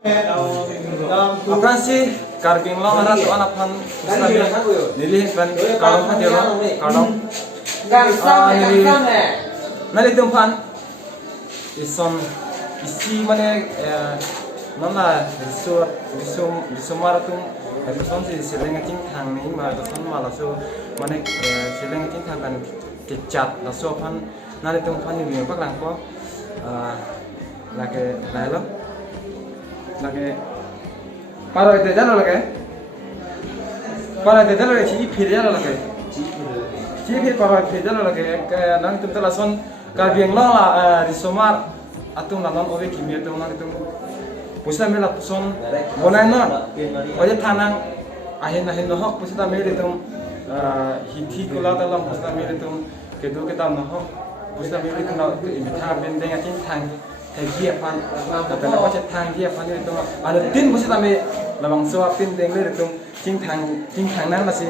Apa sih karbing lo ada tuh anak pan nili pan kalau kan dia kalau nili nali tumpan ison isi mana nona disumaratum person si selengating thang ni ma person malah so mana selengating thang kan kecat laso pan nali tumpan ni pak lang ko lagi lalu lagi Para itu jalan lagi, para itu jalan lagi, cipir jalan lagi, cipir para itu jalan lagi, kayak nang itu terlason karbing lo lah di somar, atau nanon oke kimia itu nang itu, pusat mela puson, bonai no, wajah tanang, ahin noh, pusat mela itu, hiti kula dalam pusat mela itu, kedua kita noh, pusat mela itu noh, ini thang benteng aja thang. Dia pan, tapi nak macam tang dia pan itu, ada tin mesti kami lamang suap tin dengar itu, cing tang nang masih,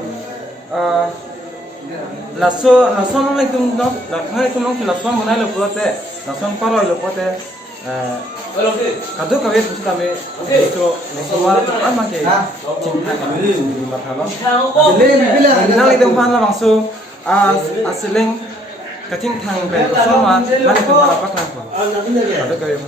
lasso nang itu nong, nang itu nong lasso mana lepas te, lasso paroi lepas te, kado kami mesti kami itu semua itu apa ke, cing tang itu macam apa, nang itu pan lamang su, aseleng Kacing tang ben, so ma, mana tu malah pak lang po. Ada kaya